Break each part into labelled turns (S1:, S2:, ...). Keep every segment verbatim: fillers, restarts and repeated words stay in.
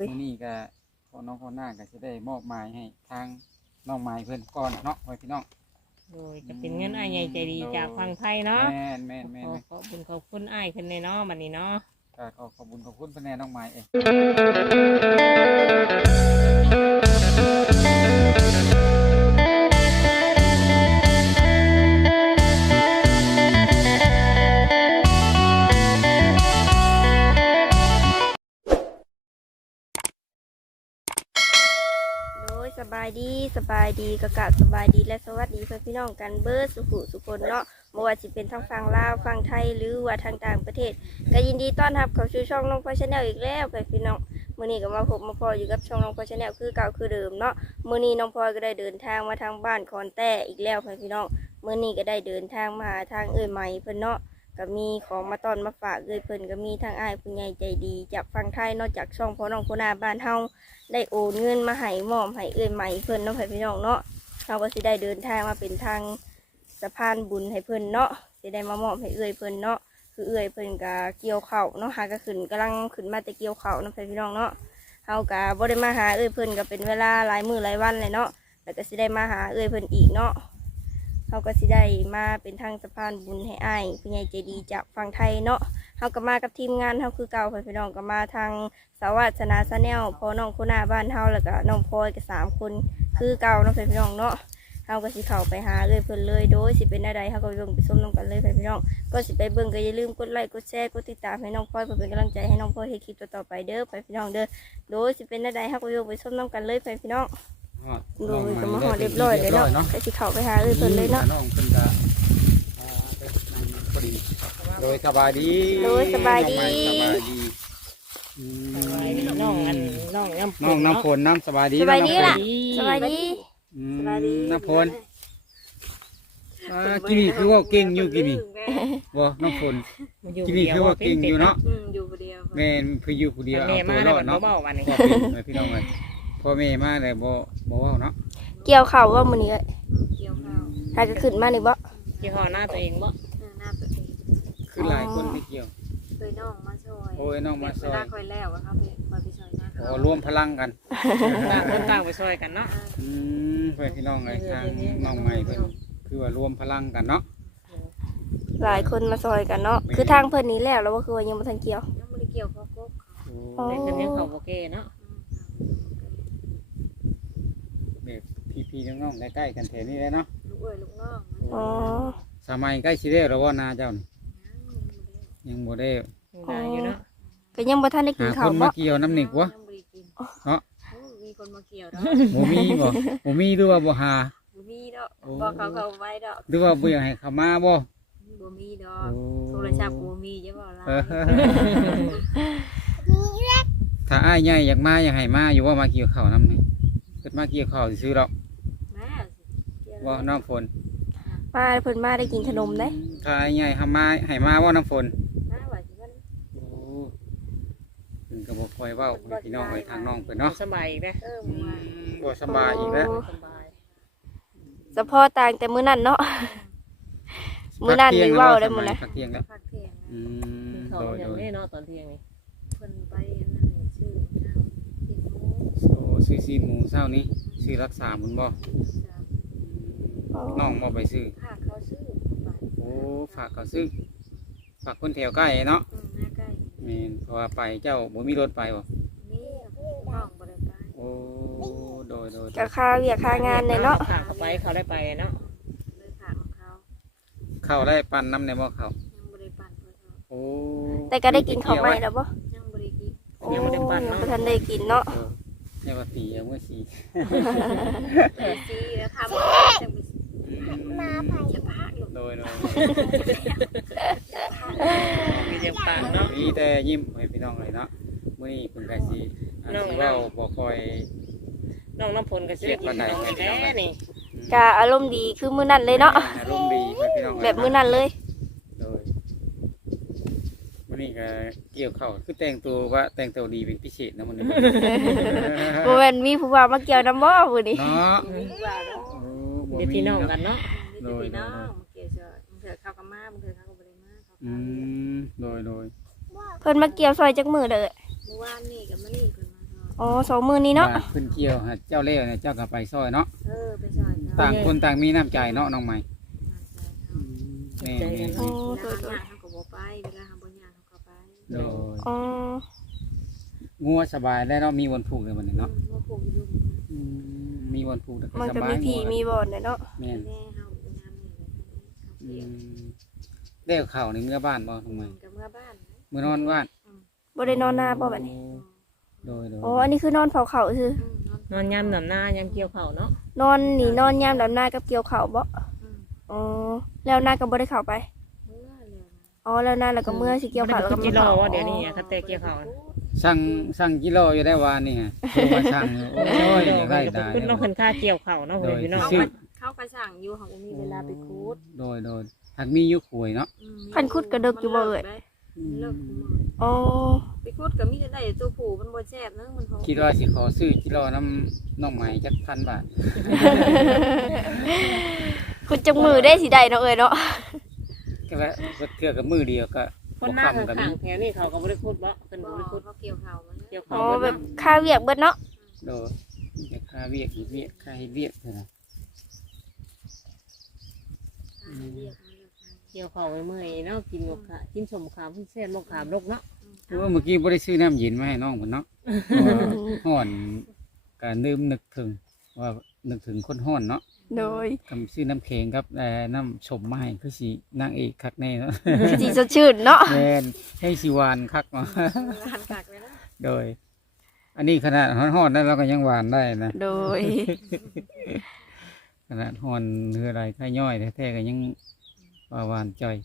S1: มื้อนี้ก็พ่อน้องพ่อหน้าก็สิได้มอบหมายให้ทางน้องไม้เพิ่นก่อนเนาะไว้พี่น้อง
S2: โดยจะเป็นเงินอ้ายใหญ่ใจดีจากฝั่งไทยเนาะ
S1: แม่นแม่นแม่น
S2: ขอขอบคุณขอบคุณอ้ายขึ้นในเนาะบัดนี้เนาะ
S1: ก็ขอขอบคุณขอบคุณเพิ่นแน่น้องไม้เอง
S3: สบายดีสบายดีกะกะสบายดีและสวัสดีเพื่อนพี่น้องกันเบิร์ดสุขุสุคนเนาะไม่ว่าจะเป็นทางฝั่งลาวฝั่งไทยหรือว่าทางต่างประเทศก็ยินดีต้อนรับเข้าสู่ช่องน้องพลอยชาแนลอีกแล้วเพื่อนพี่น้องมื้อนี้ก็มาพบมาพออยู่กับช่องน้องพลอยชาแนลคือเก่าคือเดิมเนาะมื้อนี้น้องพลอยก็ได้เดินทางมาทางบ้านคอนแต้อีกแล้วเพื่อนพี่น้องมื้อนี้ก็ได้เดินทางมาทางเอ่ยใหม่เพื่อนเนาะก็มีของมาต้อนมาฝากเอ่ยเพิ่นก็มีทางอ้ายผู้ใหญ่ใจดีจากฝั่งไทยนอกจากช่องพ่อน้องโคนาบ้านเฮาได้โอนเงินมาให้มอมให้เอ่ยใหม่เพิ่นเนาะพี่น้องเนาะเราก็สิได้เดินทางมาเป็นทางสะพานบุญให้เพิ่นเนาะสิได้มามอบให้เอ่ยเพิ่นเนาะคือเอ่ยเพิ่นก็เกี่ยวเข่าเนาะหาก็ขึ้นกำลังขึ้นมาแต่เกี่ยวเข่าเนาะพี่น้องเนาะเฮาก็บ่ได้มาหาเอ่ยเพิ่นก็เป็นเวลาหลายมื้อหลายวันเลยเนาะแล้วก็สิได้มาหาเอ่ยเพิ่นอีกเนาะเฮาก็สิได้มาเป็นทางสะพานบุญให้อ้ายผู้ใหญ่ใจดีจากฝั่งไทยเนาะเฮาก็มากับทีมงานเฮาคือเก่าพี่น้องก็มาทางสวัสดิ์ชนะชาแนลพอน้องโคนาบ้านเฮาแล้วก็น้องพลอยก็สามคนคือเก่าเนาะพี่น้องเนาะเฮาก็สิเข้าไปหาเลยเพิ่นเลยโดยสิเป็นอะไรเฮาก็ไปเบิ่งไปชมน้องกันเลยพี่น้องก็สิไปเบิ่งก็อย่าลืมกดไลค์กดแชร์กดติดตามให้น้องพลอยเพื่อเป็นกำลังใจให้น้องพลอยเฮ็ดคลิปต่อๆไปเด้อพี่น้องเด้อโดยสิเป็นอะไรเฮาก็ไปเบิ่งไปชมน้องกันเลยพี่น้องโดยก็มาฮอดเรียบร้อยเลยเนาะก็สิเข้าไปหาเลยเพิ่นเลยเนาะ
S1: น้องเพิ่นก็พอดีโดยสบายดี
S3: โดยสบายดี
S1: สบายดี
S2: น้องอันน้องน้ำ
S1: น้องน้ำฝนน้ำสบายดี
S3: สบายดีล่ะสบายดี
S1: น้ำฝนกินนี่คือว่าเก่งอยู่กินนี่บ่น้ำฝนกินนี่คือว่าเก่งอยู่เนาะ
S3: อยู่คนเดียว
S1: แม่คืออยู่คนเดียวเอาตัวรอดเนาะพี่น้องเลยพ่อแม่มาเลยบ่บ่ว่าเนาะ
S3: เกี่ยวข่าวว่ามื้อนี้เอ้ยเกี่ยวข่าวถ้าก็ขึ้นมานี่บ่
S2: เกี่ยวข่าวหน้าตัวเองบ่
S3: หน้าตัวเอง
S1: คือหลายคนไม่เกี่ยว
S3: เคยน้องมาช่วย
S1: โอ้ยน้องมาช่วย
S3: คอยแล้วอะครับคอยไปช่วยนะ
S1: โอ้รวมพลังกัน
S2: ต่างคนต่างไปช่วยกันเนาะ
S1: อืมเพื่อนพี่น้องเลยทางน้องใหม่เพิ่นคือว่ารวมพลังกันเนาะ
S3: หลายคนมาซอยกันเนาะคือทางเพิ่นนี้แล้วแล้วว่าคือว่ายังบ่ทันเกี่ยวยังบ่ได้เกี่ยวพอกก
S2: แต่เพิ่นยังเข้าโอเคเนาะ
S1: แบบพี่ๆน้องๆใกล้ๆกันแถวนี้เลยเนาะ
S3: ลูกเอ้ยลูกน้องอ๋อ
S1: สมัยใกล้สิได้แล้วว่านาเจ้านี่ยังบ่ได้
S2: อยู่เนาะ
S3: ก็ยังบ่ทันได้กินข้าว
S1: บ่มาเกี่ยวน้ำหนิกวะเนาะ
S3: มีคนมาเกี่ยวเนาะ
S1: บ่มีบ่บ่มีหรือว่าบ่หา
S3: บ่มีดอกบ่เขาเขาไว้ดอก
S1: หรือว่าบ่อยากให้เขามาบ่
S3: บ่มีดอกโทรศัพท์บ่มีจะบ่ล่ะ
S1: ถ้าอ้ายใหญ่อยากมาอยากให้มาอยู่ว่ามาเกี่ยวข้าวน้ำนี่เกิดมาเกี่ยวข้าวซื้อดอก
S3: มา
S1: ว่าน้ำฝน
S3: มาเพิ่นมาได้กินขนมเด้
S1: ถ้าอ้ายใหญ่ทำมาให้มาว่าน้ำฝน
S3: มาว่าสิมัน
S1: โอ้เพิ่นก็บ่ค่อยเว้าพี่น้องไปทางน้องเพิ่นเนาะ
S2: สบายอีกเด้อ
S3: เออ
S1: บ่สบายอีกแล้ว
S3: เฉพาะต่างแต่มื้อนั้นเนาะมื้อนั้นมีเว้าได้มื้อนะ
S1: พักเที่ยงแล้ว
S2: อืมเขาอย่างนี้เนาะตอนเที่ยงนี่
S3: เพิ่นไปอันนั้นชื่อข้าวกินหมู
S1: โอ้ซื้อซีนหมูเช้านี้ซื้อรักษาบุญบ่น้องบ่ไปซื้อ
S3: ฝากเขาซื้อ
S1: โอ้ฝากเขาซื้อฝากคนแถวใกล้เนาะ
S3: อืมหน้าใกล้
S1: แม่นเพราะว่าไปเจ้าบ่มีรถไปบ่
S3: มีน้องบ่ได้ไป
S1: โอ้โดยโดย
S3: ก็ค่าเวียกค่างานเลยเนาะ
S2: ฝากเขาไปเขาได้ไปเนาะ
S3: เลยฝากของเขา
S1: เข้าได้ปั่นน้ำในบ่เขา
S3: ยังบ่ได้ปั่นเพิ่น
S1: โอ้
S3: แต่ก็ได้กินข้าวใหม่แล้วบ่
S2: ยังบ่ได้กิน
S3: ยังบ่ได้ปั่นเนาะบ่ทันได้กินเนาะ
S1: แค่ว่าตีเมื่อสี
S3: เออสีแล้วทำจังมาไปจะพากโดยโดย
S2: มีแต่ปากเนาะ
S1: มีแต่ยิ้มให้พี่น้องเลยเนาะมื้อนี้เพิ่นก็สิน้องเว้าบ่ค่อย
S2: น้องน้ำฝนก็สิกินแท้นี่
S3: ก็อารมณ์ดีคือมื้อนั้นเลยเนาะ
S1: อารมณ์ดีพี่น้อง
S3: แบบมื้อนั้นเลย
S1: โดยมื้อนี้ก็เกี่ยวข้าวคือแต่งตัวว่าแต่งตัวดีเป็นพิเศษนะมื้อนี้
S3: บ่แม่นมีผู้ว่ามาเกี่ยวน้ำบ่มื้อนี้
S1: เนาะ
S2: เดี๋ยวพี่น้องกันเนาะ
S3: โดยเนาะเกี่ยวเสือเสือเข้ากับมาเสือเข้ากับบ่ได้มา
S1: อืมโดยโดย
S3: เพิ่นมาเกี่ยวซอยจักมื้อเด้อ
S4: เมื่อวานนี่กับมื้อนี้เพิ่นมาซอย
S3: อ๋อสองมื้อนี้เนาะ
S1: ว่าเพิ่นเกี่ยวหาเจ้าเล่ห์เนี่ยเจ้าก็ไปซอยเนาะ
S4: เออไปซอยเขา
S1: ต่างคนต่างมีน้ำใจเนาะน้องใหม่แม่
S2: ใจ
S1: แม่
S2: กัน
S3: โอ้
S4: เว
S3: โด
S4: ลาย เขาย่างเขาก็บ่ไปเวลาเขาบ่ย่างเขาก็ไป
S1: โดย
S3: อ๋อ
S1: งัวสบายได้เนาะมีวันผูกในวันนี้เนาะ
S4: มาปลูกอยู่
S1: อืมมีวันผูกแต่ก็
S3: มัน
S1: ส
S3: ก็
S1: บาย
S3: มีผี
S1: งัว
S3: มีบ่อนเนาะ
S1: แม่น
S4: แม่เฮาเป็นน้ำนี่แหละเขา
S1: อื
S4: เลี้ยง
S1: มได้เอาข้าวในเมื่อบ้านบ่น้องใหม่
S4: กับเมื่อบ้านนะ
S1: เมื่อนอนบ้าน
S3: บ่ได้นอนนาบ่บัดนี้
S1: โดยโดย
S3: อ๋ออันนี้คือนอนเผาเขาซื่อ
S4: อืม
S2: นอนยามหนำหน้ายามเกี่ยวข้าวเนาะ
S3: นอนนี่นอนยามดำนากับเกี่ยวเขาบ่
S4: อืม
S3: อ๋อแล้วนาก็บ่ได้เข้าไป
S4: เมื่อเลยนะ
S3: อ๋อแล้วนาแล้วก็เมื่อสิเกี่ยวเขาแล้วก็
S2: จิ
S3: มา
S2: โร่
S3: เผา
S2: ว่าเดี๋ยวนี้เขาแต่เกี่ยวข้าว
S1: สั่งสั่งกิโลอยู่ได้วานนี่ฮะโทรมาสั่งอยู่โอ้ยอยากได้ได้
S2: ขึ้นน้องคนค่าเกี่ยวข้าวเนาะเพื่อนพี่น้อง
S4: เขา
S1: ชื่อ
S4: ก็เขาก็สั่งอยู่เขาก็มีเวลาไปคูด
S1: โดยโดยหากมีอยุควยเนาะ
S4: อืม
S3: คันคุดกระดึกอยู่บ่เอ่ย
S4: เลิกคุมื้อ
S3: อ๋อ
S4: ไปคูดก็มีแต่ได้ตัวผู้มันบ่แซ่บเนึงมันหอม
S1: คิดว่าสิขอซื้อกิโลน้ำน้องใหม่จักพันบาท
S3: คุณจังมือได้สิได้เนาะเอ้ยเนาะ
S1: ก็ว่าเทื่อกับมือเดียวก็
S2: คนหน้าข้างๆแถวนี้เขาก็บ่ได้พูดบ่เพิ่น
S4: บ่
S2: บ่ได้พูด
S4: เขาเกี่ยวเขามันนะ
S2: เกี่ยว
S3: อ๋
S2: ข้า
S3: อ
S2: ว
S3: แบบค่าเวียกเบิดเนาะ
S1: โดยจะค่าเวียกอีกเวียกค่าให้เวียกเท่านั้น
S4: เรียกมันเลย
S2: เกี่ยวข้าวเมื่อยเนาะกินหมกขากินสมขามเพิ่นแซ่บหมกขามลกเนาะ
S1: คือว่าเมื่อกี้บ่ได้ซื้อน้ำเย็นมาให้น้องเพิ่นเนาะเพราะว่าฮ้อนก็ลืมนึกถึงว่านึกถึงคนฮ้อนเนาะ
S3: โดย
S1: คำซื้อน้ำแข็งครับเอ่อน้ำชมมาให้คือสินางเอกคักแน่เนาะ
S3: สิสดชื่นเนาะ
S1: แม่นให้สิหวานคักเนาะ
S4: ร้านกักเลยนะ
S1: โดย อันนี้ขนาดฮ้อนๆนั้นเราก็ยังหวานได้นะ
S3: โดย
S1: ขนาดฮ้อนเรืออะไรไข่ย่อยแท้ๆก็ยังว่าหวานจ่อย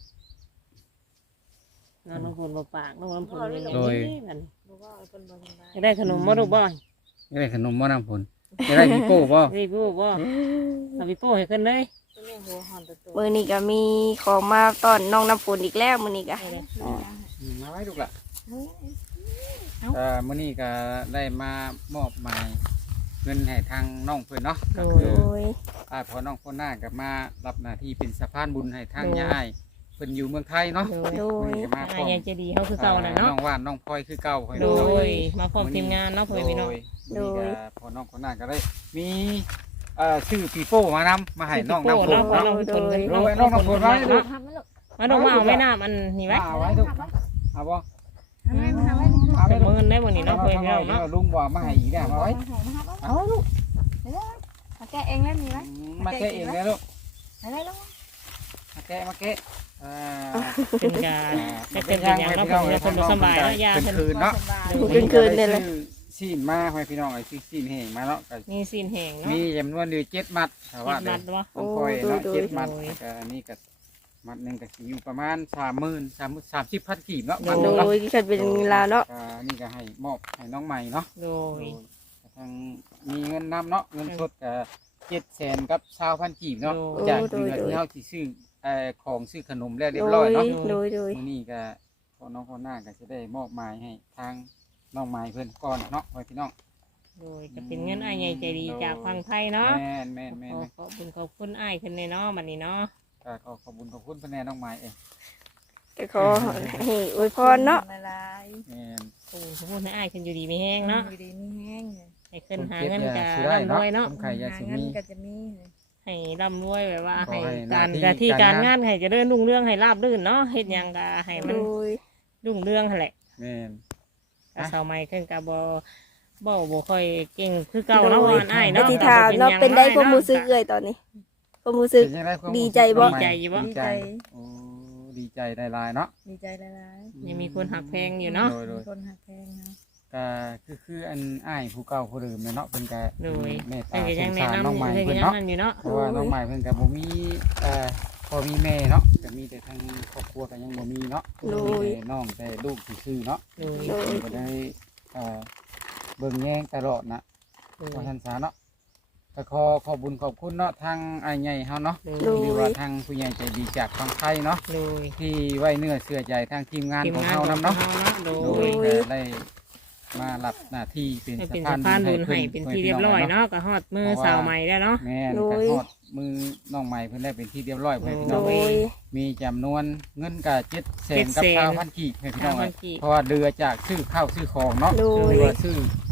S2: น้องน้ำฝนบ่ปากน้องน้ำฝน
S1: โดย
S4: บอกว่าเอาคนบ่สบาย
S2: จะได้ขนมบ่ลูกบ่
S1: จะได้ขนมบ่น้ำผลจะได้พี่โป้บ่
S2: รีบบ่บ่เอาพี่โป้ให้ขึ้นเลย
S4: ตัวนี้หัวหอนตัวตัว
S3: มื้อนี้ก็มีของมาต้อนน้องน้ำฝนอีกแล้วมื้อนี้ก็
S1: อืมมาไว้ลูกละเอ่อมื้อนี้ก็ได้มามอบหมายเงินให้ทางน้องเพิ่นเนาะก็คื
S3: โด
S1: อย อ้ายพอน้องคนหน้าก็มารับหน้าที่เป็นสะพานบุญให้ทางย่าอ้ายเพิ่นอยู่เมืองไทยเนาะ
S3: โดย
S1: มื้อนี้ก็มาพร้อม
S2: อายายใจดีเขาคือเก่าน่ะเนาะ
S1: น้องว่านน้องพลอยคือเก่าเพิ่น
S2: โด
S1: เนาะ
S2: ยมาพร้อมทีมงานเนาะเพื่อนพี่น้อง
S1: โดยพอน้องคนหน้าก็ได้มีเอ่อชื่อปีโป้มานำมาให้น้องน้ำฝน
S2: เนาะ
S1: เนาะ
S2: น้องฝน
S1: โดยน้องน้ำฝนไว้ลูก
S2: มาดอกว่าเอาไม่น้ามันนี่ไว้
S1: เอาไว้ลูกเอาบ่
S4: ทำไมมันทำไม
S1: เอา
S2: เป็
S1: ไว้
S2: น
S1: ลูก
S2: เงินได้บ่นี่เนาะเพื่อนพี่น้องเนาะ
S1: ลุงบอกมาให้อีกเนี่ยมาไว้เอาลูก
S4: มาแกะเองแล้วมีไหม
S1: มาแกะเองเลยลูก
S4: อะไรลูก
S1: มาแกะมาแกะอ่า
S2: เป็นการจะเป็นอย่างเนาะเพื่อนคนบ่สบายเนาะยา
S1: เป็
S2: เพิ่
S1: น
S2: น
S1: คืนเนาะ
S3: คืนคืนๆนี่แหละ
S1: ซีนมาให้พี่น้องไอ้ซีซีนแห้งมาเนาะก็
S2: มีซีนแห้งเนาะ
S1: มีจำนวนอยู่เจ็ดมัดแต่ว่า
S2: มัดบ่
S1: ต้องคอยเนาะ
S3: โอ้โดย
S1: เจ็ดมัดก็อันนี้ก็มัดหนึ่งก็สิอยู่ประมาณสามหมื่นสามสามสิบพันกีบเนาะมัดห
S3: โด
S1: นึ่งเนาะ
S3: ยที่คันเป็นลาวเนาะ
S1: อ่านี่ก็ให้มอบให้น้องใหม่เนาะ
S2: โดย
S1: ทางมีเงินนำเนาะเงินสดก็เจ็ดแสนกับชาวพันกีบเนาะจากเดือนที่เขาที่ซื้อเอ่อของซื้อขนมแล้วเรียบร้อยเนาะ
S3: โดยโดย
S1: มื้อนี้ก็พอน้องคนหน้าก็จะได้มอบหมายให้ทางน้องใหม่เพิ่นก่อนเนาะไว้พี่น้อง
S2: โดยจะเป็นเงินอ้ายใหญ่ใจดีจากฝั่งไทยเนาะ
S1: แม่นแม่นแม่น
S2: ขอ
S1: แม่น
S2: ขอบคุณขอบคุณอ้ายขึ้นในเนาะบัดนี้เนาะ
S1: ก็ขอขอบคุณขอบคุณเพิ่นแน่น้องใหม่เอง
S3: ก็ขอให้อวยพรเนาะ
S4: ละลาย
S1: แม่น
S2: ขอบคุณขอบคุณให้อ้ายขึ้นอยู่ดีมีแห้งเนาะ
S4: อยู่ดีมีแห้ง
S2: ให้ขึ้นหาเงินกับ
S1: สิได้
S2: ร่ำร
S1: เนาะ
S2: วยเนาะ
S1: ผมไข่ยาสิ
S4: เงิน
S1: มี
S4: ก็จะมี
S2: ให้ร่ำรวยแบบว่า
S1: ขอ
S2: ให้
S1: ให้ห
S2: กา
S1: น้าร ที่
S2: หน้าที่
S1: กา
S2: การ รง
S1: าน
S2: งานให้เจะเดินรุ่งเรื่องให้ราบรื่นเนาะเฮ็ดหยังก็ให้มัน
S3: โดย
S2: รุ่งเรื่องหั่นแหละ
S1: แม่น
S2: ก็เซาใหม่ขึ้นก็บ่บ่บ่ค่อยเก่งคือเก่าเนาะว่าอ้าย
S3: อ
S2: เนาะ
S3: ธิษฐานเนาะเป็นได้ความรู้สึกเอ่ยตอนนี้ความรู้สึก
S1: เป็นจังไความ
S3: ดีใจบ่
S1: น้องใหม่
S2: ดีใจอยู่บ่
S1: ดีใจโอ้ดีใจได้หลายเนาะ
S4: ดีใจละลาย
S2: ยังมีคนหักแพงอยู่เนาะ
S1: โดยโดย
S4: คนหักแพงเนาะ
S1: ก็คือคืออันอ้ายผู้เก่าผู้เดิมเนี่ยเนาะเพิ่นก็
S2: โดย
S1: เมต
S2: เพิ่
S1: ตาน
S2: ก็
S1: ส
S2: ยัง
S1: ง
S2: แนะ
S1: สาร
S2: นำ
S1: น้องใหม่
S2: เพิ่น
S1: เพิ่
S2: ก็
S1: น
S2: ยัง
S1: เนาะ
S2: นั่นอยู่เนาะ
S1: เพราะว่าน้องใหม่เพิ่นก็บ่มีเอ่อพอมีแม่เนาะก็มีแต่ทางครอบครัวก็ยังบ่มีเนาะ
S3: โดย
S1: มีแต่น้องแต่ลูกซื่อๆเนาะ
S2: โดย
S3: โดย
S1: เพิ่นก็ได้เอ่อเบิ่งแย่งตลอดนะ
S2: โดย
S1: ว่าท่านสาเนาะก็ขอขอบคุญขอบคุณเนาะทางอ้ายใหญ่เฮาเนาะ
S2: โดย
S3: โด
S1: หรือว่าทางผู้ใหญ่ใจดีจากฝั่งไทยเนาะ
S2: โดย
S1: ที่ไว้เนื้อเชื่อใจทางทีมงาน
S2: ทีม
S1: ของ
S2: งาน
S1: เฮา
S2: ของ
S1: นำ
S2: เฮา
S1: เนาะ
S2: เนาะโด
S1: โด
S2: ย
S1: ยก็ได้มารับหน้าที่เป็น
S2: ให้
S1: สะ
S2: เป็น
S1: พา
S2: สะ
S1: น
S2: พานบุญ
S1: พิ่
S2: ให้เป็นที่เรียบร้อยเนาะก็ฮอดมือสาวใหม่แล้วเนาะ
S1: แม่น
S3: โด
S1: ก็
S3: ย
S1: ทอดมือน้องใหม่เพิ่นได้เป็นที่เรียบร้อยเพิ่นพี่
S3: โด
S1: น้อง
S3: ย
S1: มีจำนวนเงินก็เจ็ดแสนกับ
S2: เจ็ดแสน
S1: เก้าพันกีบให้พี่น้อง
S2: เก้าพั
S1: เอ้
S2: น
S1: ย
S2: กีบ
S1: เพราะว่าเดือจากซื้อข้าวซื้อของเนาะ
S3: โดย
S1: หรือว่าซื้อ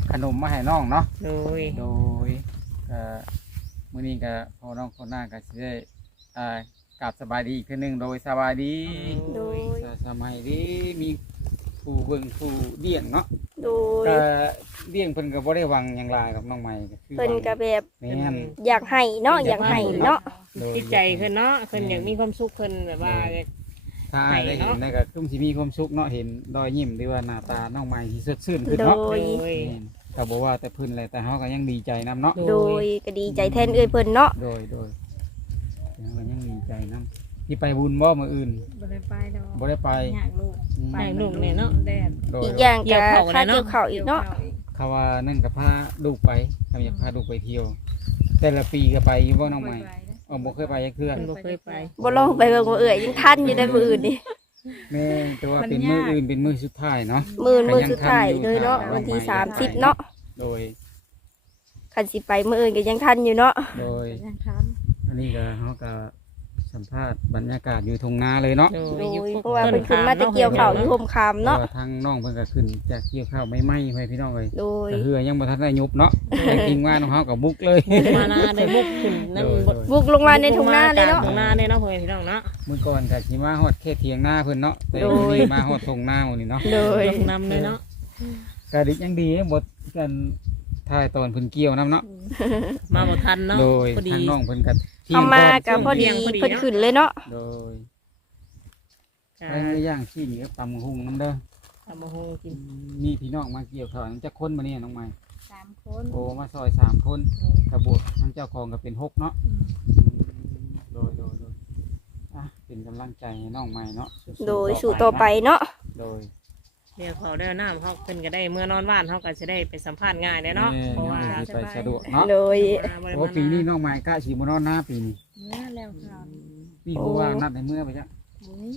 S1: ขนมมาให้น้องเนาะ
S2: โดย
S1: โดยเอ่อมื้อนี้ก็พอน้องคนหน้าก็สิได้อ่ากราบสบายดีอีกเทื่อหนึงโดยสบายดี
S3: โดย
S1: สมัยนี้มีผู้เบิ่งผู้เลี้ยงเนาะ
S3: โดย
S1: ก็เลี้ยงเพิ่นก็บ่ได้หวังหยังหลายกับน้องใหม่ก็คือ
S3: เพิ่นก็แบบ
S1: แม่น
S3: อยากให้เนาะอยากให้เนาะ
S1: โดย
S2: จิตใจเพิ่นเนาะเพิ่นอยากมีความสุขเพิ่นแบบว่า
S1: ถ้าอ้ายได้เห็นแล้วก็คงสิมีความสุขเนาะเห็นรอยยิ้มหรือว่าหน้าตาน้องใหม่ที่สดชื่นขึ้น
S3: โด
S1: เนาะ
S3: ย
S2: โดย
S1: แม่นก็บอกว่าแต่เพิ่นแหละแต่เฮาก็ยังดีใจนํเนาะ
S3: โดยก็ดีใจแทนเอ้ยเพิ่นเนาะ
S1: โดยโดยเฮาก็ยังดีใจนํที่ไปบุญบ่มื้ออื่น
S4: บ่ได้ไปดอก
S1: บ่ได้ไป
S4: อยากลูก
S1: อืม
S2: ไปลูกเนี่ยเนาะ
S4: แดด
S1: โดย
S3: อีกอย่าง
S2: เกี่
S3: ก็
S2: ยวข้าว
S3: ค่า
S2: เลยเนาะ
S3: เกี่ยวข้าวอีกเนาะ
S1: เขาว่านั่นก็พาลูกไปทำอยากพาลูกไปเที่ยว แต่ละปีก็ไปอยู่บ่น้องใหม่อ๋อบ่เคยไปจักเทื่อ
S2: เพิ่นบ่เคยไป
S3: บ่ลองไปเบิ่งว่าเอ้ยยังทันอยู่ได้มื้ออื่นนี่
S1: แม่แต่ว่าเป็นมื้ออื่นเป็นมื้อสุดท้ายเนาะ
S3: มื้อมื้อสุดท้ายเลยเนาะวันที่สามสิบเนาะ
S1: โดย
S3: คันสิไปมื้ออื่นก็ยังทันอยู่เนาะ
S1: โดย
S4: ยังท
S1: อันนี้ก็เฮาก็สัมภาษณ์บรรยากาศอยู่ทุ่งนาเลยเนาะ
S2: โด
S3: โด
S2: ย
S3: ย
S2: อยู่
S3: เพราะว่าเพิ่นขึ้นมาแต่เกี่ยวข้าวอยู่ห่มคามเนาะ
S1: พรว่ทางน้องเพิ่นก็ขึ้นจากเกี่ยวข้าวไม่ไหม้ไปพี่น้องเลย
S3: โดย
S1: ก็คือยังบ่ทันได้ยุบเนาะแต่จริงว่าน้องเฮาก็บุกเลย
S2: มานาได้บุกขึ้นนั่น
S1: โดย
S2: บ่
S1: โดย
S3: บุกลงมาในทุ่งนาเลยเนาะ
S2: ทุ่งนาเลยเนาะเพื่อนพี่น้องเนาะ
S1: มื้อก่อนก็สิมาฮอดแค่เถียงนาเพิ่นเนาะแต่
S3: โดย
S1: มื้อนี้มาฮอดทุ่งนาหมดนี่เนาะ
S3: โดย
S2: ยกนำเลยเนาะ
S1: ก็ดิยังดีบทกันถ่ายตอนเพิ่นเกี่ยวนํเนาะ
S2: มาบ่ทันเนาะ
S1: โดย
S2: พอดี
S1: ทางน้องเพิ่นก็ที
S3: เอามาก็พอดี
S2: เที่ยงพอดี
S3: เพิ่นขึ้นเลยเนาะ
S1: โดย
S2: จ้า
S1: ไปเนื้อย่างชิ้นกับตำหุงน้ำเด้อ
S2: ทำมาโฮกิน
S1: มีพี่น้องมาเกี่ยวข้าวจักคนมาเนี่ยน้องใหม่
S4: ำสามคน
S1: โอ้มาซอยสามคนกระบวทั้งเจ้าของก็เป็นหกเนาะโดยโดยโดยอ่ะเป็นกำลังใจให้น้องใหม่เนาะสู้ๆ
S3: โดยสู่ต่อไปเนาะ
S1: โดย
S2: เดี๋ยวเขาได้น้ำเขาเพิ่นก็ได้เมื่อนอนบ้านเขาก็จะได้ไปสัมภาษณ์ง่ายได้เนาะ
S1: แม่
S2: เพราะว่า
S1: ยังสิไปสะดวกเนาะ
S3: โดย
S1: โอ้ปีนี้น้องใหม่กะสิบ่นอนหน้าปีนี้
S4: เมื่อแล้วค่ะ
S1: มีผู้ว่านัดในเมื่อไปจ้ะ
S4: บ่มี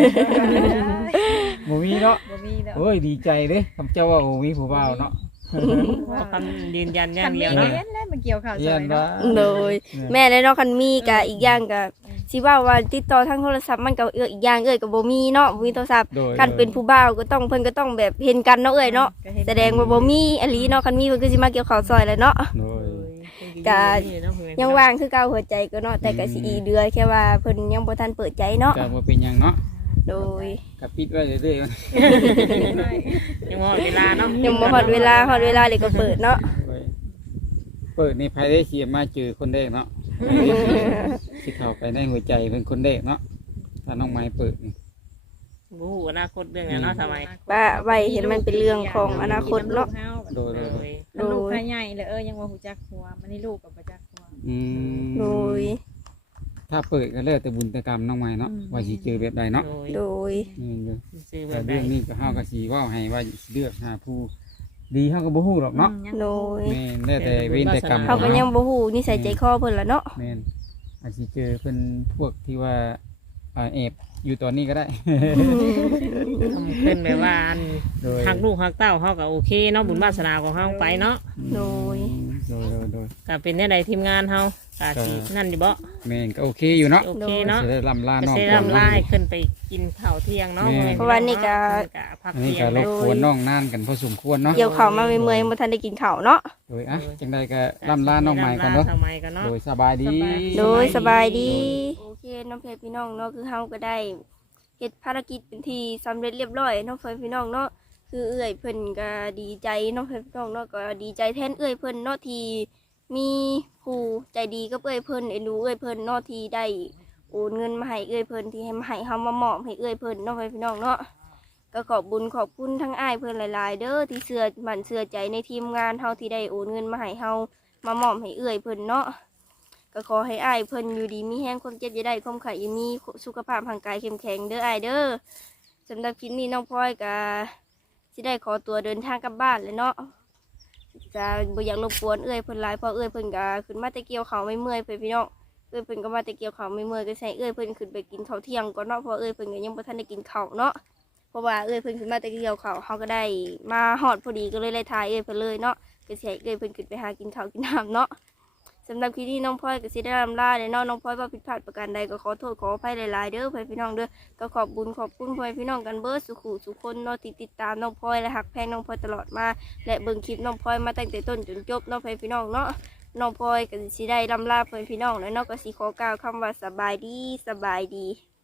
S1: บ่มีเนาะ
S4: บ่มีแล้ว
S1: โอ้ยดีใจเด้คำเจ้าว่าโอ้มีผู้บ่าวเนาะ
S2: เขาคำยืนยันอย่าง
S4: คัน
S2: เดี
S4: มี
S2: ยวเนาะ
S4: เล่นแล้วมาเกี่ยวข้าวซ
S1: เยี่ย
S4: อน ย
S1: บ้า
S4: เนาะ
S3: โดย แม่และเนาะคันมีก็อีกอย่างก็สิว่าว่าติดต่อทางโทรศัพท์มันก็เอื้ออีกอย่างเอ้ยก็บ่มีเนาะบ่มีโทรศัพท์
S1: โดย
S3: คันเป็นผู้บ่าวก็ต้องเพิ่นก็ต้องแบบเห็นกันเนาะเอ้ยเนาะแสดงว่าบ่มีอหลีเนาะคันมีเพิ่นก็สิมาเกี่ยวข้าวซอยแหล้วเนาะ
S1: โดย
S3: ก็ ยังว่างคือเก่าหัวใจก็เนาะแต่ก็สิอีกเดือนแค่ว่าเพิ่นยังบ่ทันเปิดใจเนาะ
S1: จะบ่เป็นหยังเนาะ
S3: โดย
S1: กับปิดไว้เรื่อยๆ
S2: ยังหมดเวลาเนาะ
S3: ยังบ่ฮอดเวลาฮอดเวลาเลยก็เปิดเนาะ
S1: เปิดในภายได้เสียมาเจอคนแรกเนาะที่เข้าไปในหัวใจเป็นคนแรกเนาะถ้าน้องไม้เปิดนี่
S2: บู๊อนาคตเรื่องนี้เนาะสมัย
S3: ว่าไว้เห็นมันเป็นเรื่องของอนาคตเนาะ
S1: โดย
S2: โด
S1: โดย
S2: ย
S4: แล้วลูกพาใหญ่เลยเออยังว่าหูจักหัวมันนี่ลูกกับบ่จักหัว
S1: อืม
S3: โดย
S1: ถ้าเปิดก็แล้วแต่บุญแต่กรรมน้องไม้เนาะว่าสิเจอแบบใดเนาะ
S2: โดย
S3: โดย
S1: นี่เด้อ
S2: ซื้อแบ
S1: แต่
S2: บใด
S1: เรื่องนี้ก็เฮาก็สิเว้าให้ว่าสิเลือกหาผู้ดีเฮาก็บ่ฮู้หรอกเนาะ
S3: โดย
S1: แม่นแล้วแต่เวรแต่กรรม
S3: เขาก็ยังบ่ฮู้นิสัยใจคอเพิ่นล่ะเนาะ
S1: แม่นอาจสิเจอเพิ่นพวกที่ว่าอ่าแอบอยู่ตอนนี้ก็ได้
S2: ทำขึ้นแบบว่าอัน
S1: โดย
S2: หักลูกหักเต้าเขาก็โอเคเนาะบุญวาสนาของเขาไปเนาะ
S3: โดย
S1: โดยโดยโดย
S2: ก็เป็นได้ใดทีมงานเขาก็สินั่นอยู่บ่
S1: แม่นก็โอเคอยู่เนาะ
S2: โอเคเนาะ
S1: จะได้ลำลา
S2: ก็
S1: น้อง
S2: เซ
S1: ก่อ
S2: รั่
S1: น
S2: ม
S1: เนาะ
S2: ไล่ขึ้นไปกินข้าวเที่ยงเนาะ
S1: แม่
S3: เพราะว่านี่ก็
S2: พัก
S1: อันนี้
S2: เที่ย
S1: ก็
S2: ง
S1: รบกวนน้องนานกันพอสมควรเนาะ
S3: เกี่ยวข้าวมาเมื่อยๆยังบ่ทันได้กินข้าวเนาะ
S1: โดยอ่ะจังใดก็ลำลาน้องใหม่ก่อนเนาะ
S2: ลำลาน้องใหม่ก่อนเนาะ
S1: โดยสบายดี
S3: โดยสบายดี โอเคน้องเพชรพี่น้องเนาะคือเฮาก็ได้เฮ็ดภารกิจเป็นที่สำเร็จเรียบร้อยน้องเพชรพี่น้องเนาะคือเอื้อยเพิ่นก็ดีใจน้องเพชรพี่น้องเนาะก็ดีใจแทนเอื้อยเพิ่นเนาะที่มีผู้ใจดีกับเอื้อยเพิ่นเอ็นดูเอื้อยเพิ่นเนาะที่ได้โอนเงินมาให้เอื้อยเพิ่นที่ให้มาให้เฮามามอบให้เอื้อยเพิ่นเนาะพี่น้องเนาะก็ขอบบุญขอบคุณทั้งอ้ายเพิ่นหลายๆ เด้อที่เชื่อมั่นเชื่อใจในทีมงานเฮาที่ได้โอนเงินมาให้เฮามามอบให้เอื้อยเพิ่นเนาะ ก็ขอให้อ้ายเพิ่นอยู่ดีมีแห้งความเจ็บอย่าได้ความไข่อย่ามีสุขภาพร่างกายเข้มแข็งเด้ออ้ายเด้อสำหรับคลิปนี้น้องพลอยก็สิได้ขอตัวเดินทางกลับบ้านเลยเนาะจะบ่อยากรบกวนเอื้อยเพิ่นหลายเพราะเอื้อยเพิ่นก็ขึ้นมาแต่เกี่ยวข้าวไม่เมื่อยเพิ่นพี่น้องเอื้อยเพิ่นก็มาแต่เกี่ยวข้าวไม่เมื่อยก็ใช้เอื้อยเพิ่นขึ้นไปกินข้าวเที่ยงก่อนเนาะเพราะเอื้อยเพิ่นก็ยังบ่ทันได้กินข้าวเนาะเพราะว่าเอื้อยเพิ่นขึ้นมาแต่เกี่ยวข้าวเฮาก็ได้มาฮอดพอดีก็เลยเลยทายเอื้อยเพิ่นเลยเนาะก็สิให้เอื้อยเพิ่นขึ้นไปหากินข้าวกินน้ำเนาะสำหรับคลิปนี้น้องพลอยก็สิได้ลำลาเลยเนาะน้องพลอยว่าผิดพลาดประการใดก็ขอโทษขออภัยหลายๆเด้อเพื่อนพี่น้องเด้อก็ขอบบุญขอบคุณเพื่อนพี่น้องกันเบิร์ดสุขุสุขคนเนาะที่ติดตามน้องพลอยและหักแพงน้องพลอยตลอดมาและเบิ่งคลิปน้องพลอยมาตั้งแต่ต้นจนจบเนาะเพื่อนพี่น้องเนาะน้องพลอยก็สิได้ลำลาเพื่อนพี่น้องแล้วเนาะก็สิขอกล่าวคำว่าสบายดีสบายดี